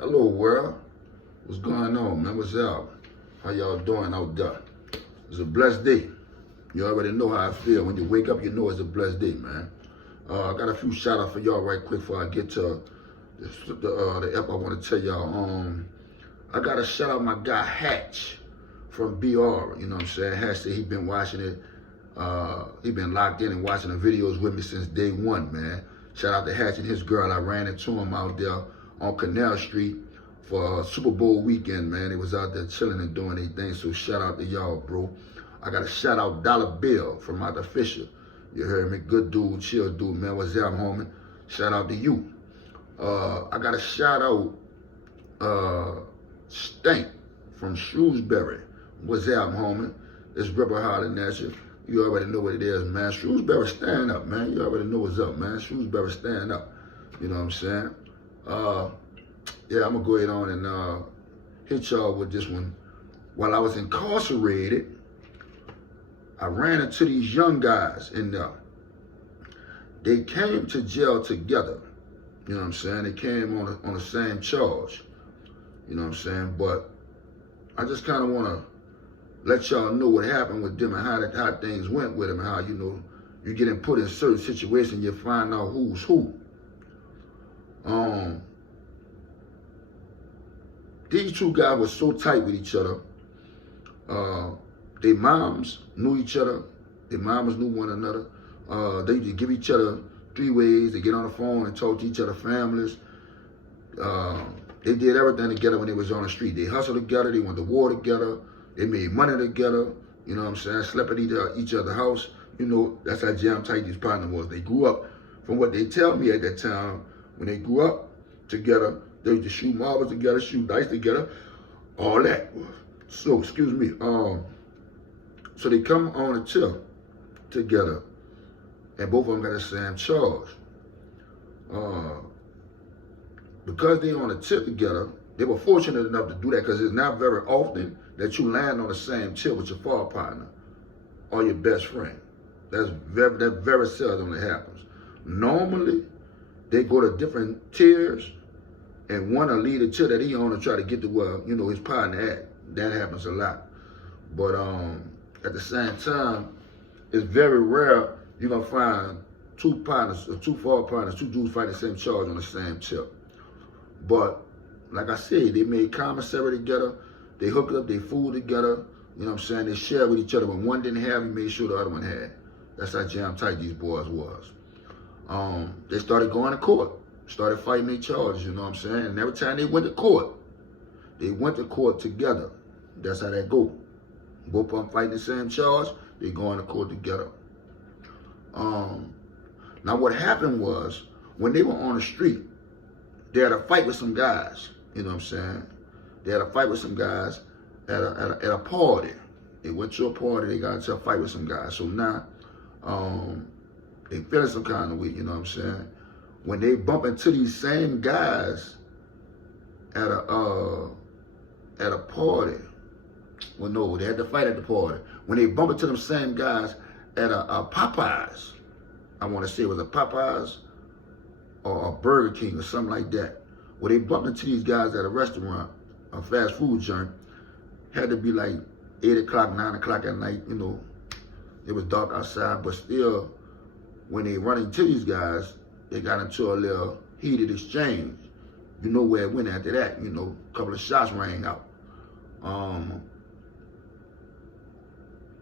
Hello world, what's going on, man? What's up? How y'all doing out there? It's a blessed day. You already know how I feel. When you wake up, you know it's a blessed day, man. I got a few shout outs for y'all right quick before I get to the app I want to tell y'all. I got to shout out my guy Hatch from BR. You know what I'm saying? Hatch said he been watching it. He been locked in and watching the videos with me since day one, man. Shout out to Hatch and his girl. I ran into him out there on Canal Street for Super Bowl weekend, man. They was out there chilling and doing their thing, so shout out to y'all, bro. I got to shout out Dollar Bill from out the Fisher. You heard me? Good dude, chill dude, man. What's up, homie? Shout out to you. I got to shout out Stank from Shrewsbury. What's up, homie? It's Rippa hollering at you. You already know what it is, man. Shrewsbury, stand up, man. You already know what's up, man. Shrewsbury, stand up. You know what I'm saying? Yeah, I'm going to go ahead on and hit y'all with this one. While I was incarcerated, I ran into these young guys in there. They came to jail together. You know what I'm saying? They came on the same charge. You know what I'm saying? But I just kind of want to let y'all know what happened with them and how things went with them and how, you know, you getting put in certain situations, you find out who's who. These two guys were so tight with each other. Their moms knew each other. Their mamas knew one another. They used to give each other 3 ways. They get on the phone and talk to each other families. They did everything together when they was on the street. They hustled together. They went to war together. They made money together. You know what I'm saying? Slept at each other's house. You know, that's how jam tight these partners was. They grew up, from what they tell me at that time, when they grew up together, they used to shoot marbles together, shoot dice together, all that. So, excuse me. So they come on a tip together, and both of them got the same charge. Because they on a tip together, they were fortunate enough to do that because it's not very often that you land on the same tip with your fall partner or your best friend. That's very seldom that happens. Normally, they go to different tiers, and one will lead a tier that he on to try to get to where, you know, his partner at. That happens a lot. But at the same time, it's very rare you're gonna find two partners or two fall partners, two dudes fighting the same charge on the same tip. But like I said, they made commissary together. They hooked up their food together. You know what I'm saying? They shared with each other. When one didn't have, he made sure the other one had. That's how jam tight these boys was. They started going to court, started fighting their charges, you know what I'm saying? And every time they went to court together. That's how that go. Both of them fighting the same charge, they going to court together. Now what happened was, when they were on the street, they had a fight with some guys, you know what I'm saying? They had a fight with some guys at a party. They went to a party, they got into a fight with some guys. So now, they feeling some kind of way, you know what I'm saying? When they bump into these same guys at a party, well, no, they had to fight at the party. When they bump into them same guys at a Popeyes, I want to say it was a Popeyes or a Burger King or something like that, where they bumped into these guys at a restaurant, a fast food joint, had to be like 8 o'clock, 9 o'clock at night, you know. It was dark outside, but still, when they run into these guys, they got into a little heated exchange. You know where it went after that, you know, a couple of shots rang out.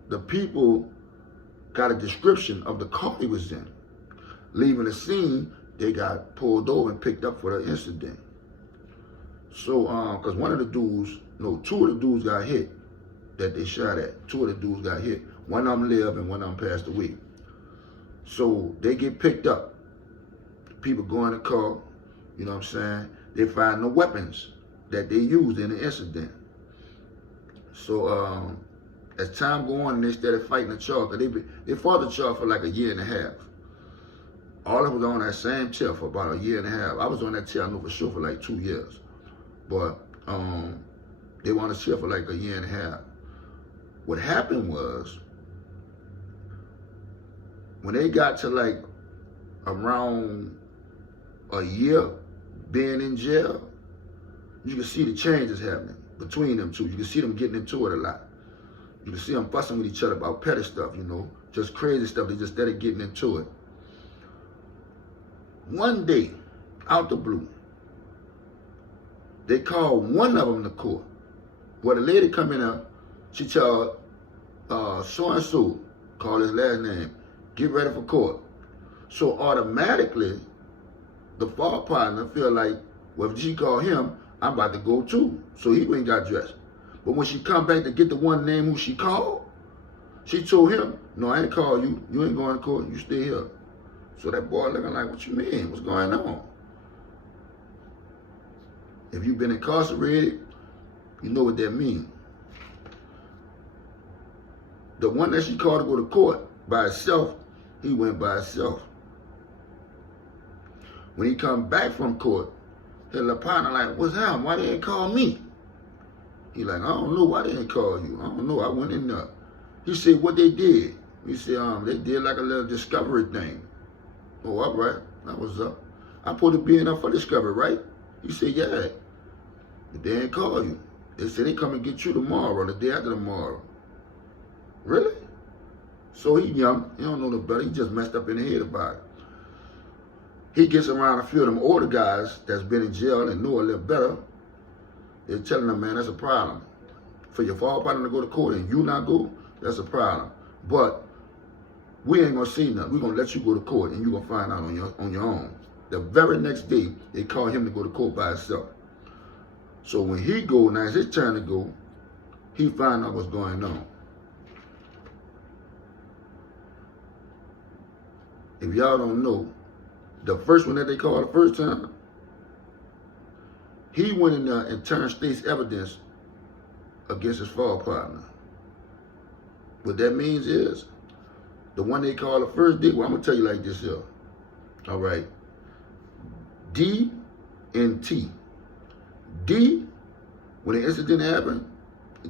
The people got a description of the car he was in. Leaving the scene, they got pulled over and picked up for the incident. So, because one of the dudes, no, 2 of the dudes got hit that they shot at. 2 of the dudes got hit. One of them lived and one of them passed away. So they get picked up. People go in the car, you know what I'm saying? They find the weapons that they used in the incident. So as time go on, they started fighting the charge. They fought the charge for like a year and a half. All of us was on that same chair for about a year and a half. I was on that chair, I know for sure, for like 2 years. But they were on the chair for like a year and a half. What happened was, when they got to like around a year being in jail, you can see the changes happening between them two. You can see them getting into it a lot. You can see them fussing with each other about petty stuff, you know, just crazy stuff. They just started getting into it. One day, out the blue, they called one of them to court. Well, the lady come in there, she told so-and-so, call his last name, get ready for court. So automatically, the fall partner feel like, well, if she called him, I'm about to go too. So he went and got dressed. But when she come back to get the one name who she called, she told him, no, I ain't call you. You ain't going to court. You stay here. So that boy looking like, what you mean? What's going on? If you've been incarcerated, you know what that means. The one that she called to go to court by herself, he went by himself. When he come back from court, his little partner like, what's happening? Why they ain't call me? He like, I don't know why they ain't call you. I don't know. I went in there. He said, what they did? He said, they did like a little discovery thing. Oh, all right. That was up. I put a being up for discovery, right? He said, yeah. But they ain't call you. They said they come and get you tomorrow or the day after tomorrow. Really? So he young. He don't know no better. He just messed up in the head about it. He gets around a few of them older guys that's been in jail and know a little better. They're telling them, man, that's a problem. For your fall partner to go to court and you not go, that's a problem. But we ain't gonna say nothing. We're gonna let you go to court and you're gonna find out on your own. The very next day, they call him to go to court by himself. So when he go, now it's his turn to go, he find out what's going on. If y'all don't know, the first one that they called the first time, he went in there and turned state's evidence against his fall partner. What that means is, the one they called the first day, well, I'm going to tell you like this here. All right. D and T. D, when the incident happened,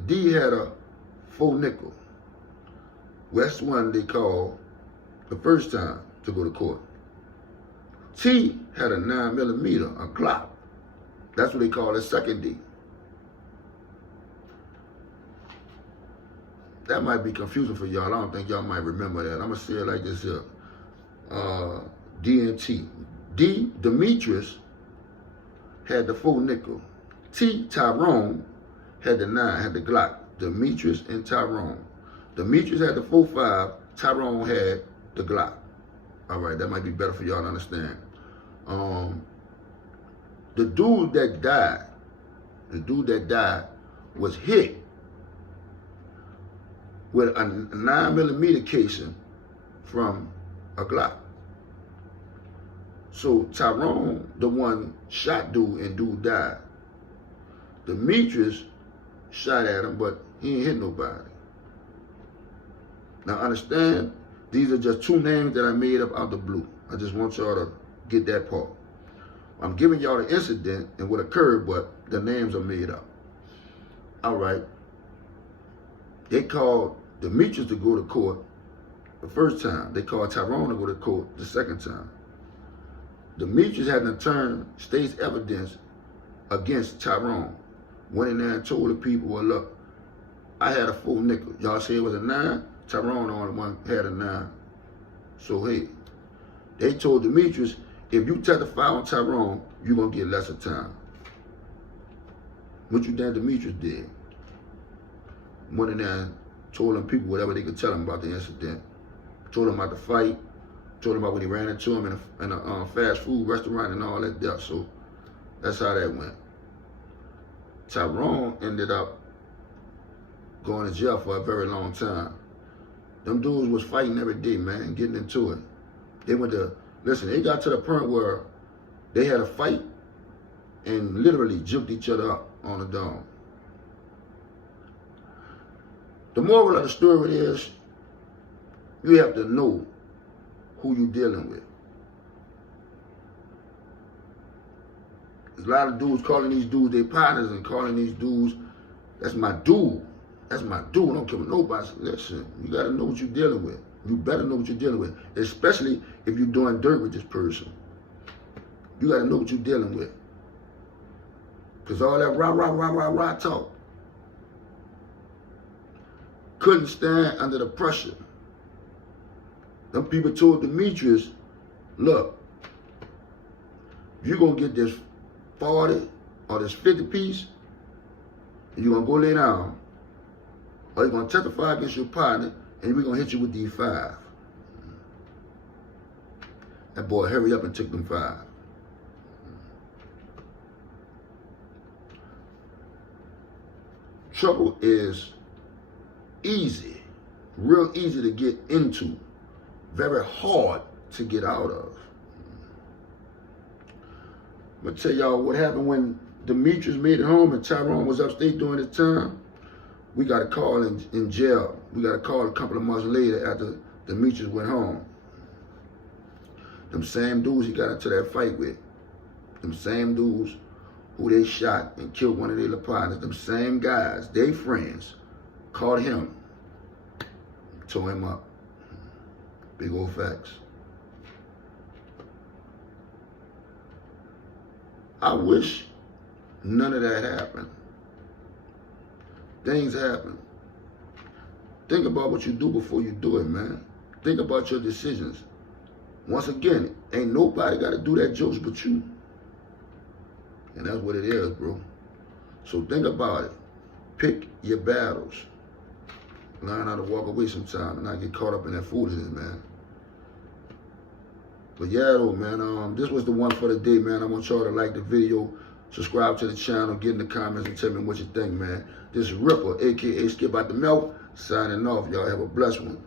D had a 4 nickel. That's one they called the first time to go to court. T had a 9mm, a Glock. That's what they call the second D. That might be confusing for y'all. I don't think y'all might remember that. I'm going to say it like this here. D and T. D, Demetrius, had the 4 nickel. T, Tyrone, had the 9, had the Glock. Demetrius and Tyrone. Demetrius had the 4.5. Tyrone had the Glock. All right, that might be better for y'all to understand. The dude that died was hit with a 9mm casing from a Glock. So Tyrone, the one shot dude and dude died. Demetrius shot at him, but he ain't hit nobody. Now understand, these are just 2 names that I made up out the blue. I just want y'all to get that part. I'm giving y'all the incident and what occurred, but the names are made up. All right. They called Demetrius to go to court the first time. They called Tyrone to go to court the second time. Demetrius had to turn state's evidence against Tyrone. Went in there and told the people, well, look, I had a 4 nickel. Y'all say it was a 9? Tyrone, the only one, had a 9. So, hey, they told Demetrius, if you testify on Tyrone, you're going to get lesser time. What you think Demetrius did? Went in there and told them people whatever they could tell them about the incident. Told them about the fight. Told them about when he ran into him in a fast food restaurant and all that stuff. So that's how that went. Tyrone ended up going to jail for a very long time. Them dudes was fighting every day, man, getting into it. They went to, listen, they got to the point where they had a fight and literally juked each other up on the dome. The moral of the story is, you have to know who you're dealing with. There's a lot of dudes calling these dudes their partners and calling these dudes, that's my dude. That's my dude. I don't care what nobody says. Listen, you got to know what you're dealing with. You better know what you're dealing with, especially if you're doing dirt with this person. You got to know what you're dealing with. Because all that rah talk. Couldn't stand under the pressure. Them people told Demetrius, look, you're going to get this 40 or this 50 piece, and you're going to go lay down, or you're going to testify against your partner, and we're going to hit you with these 5. That boy hurry up and took them 5. Trouble is easy, real easy to get into, very hard to get out of. I'm going to tell y'all what happened when Demetrius made it home and Tyrone was upstate during his time. We got a call in jail. We got a call a couple of months later after Demetrius went home. Them same dudes he got into that fight with, them same dudes who they shot and killed one of their partners, them same guys, they friends, caught him, tore him up. Big old facts. I wish none of that happened. Things happen. Think about what you do before you do it, man. Think about your decisions. Once again, ain't nobody got to do that jokes but you. And that's what it is, bro. So think about it. Pick your battles. Learn how to walk away sometime and not get caught up in that foolishness, man. But yeah, though, man, this was the one for the day, man. I want y'all to like the video, subscribe to the channel, get in the comments and tell me what you think, man. This is Rippa, a.k.a. Skip Out the Melph, signing off. Y'all have a blessed one.